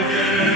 again.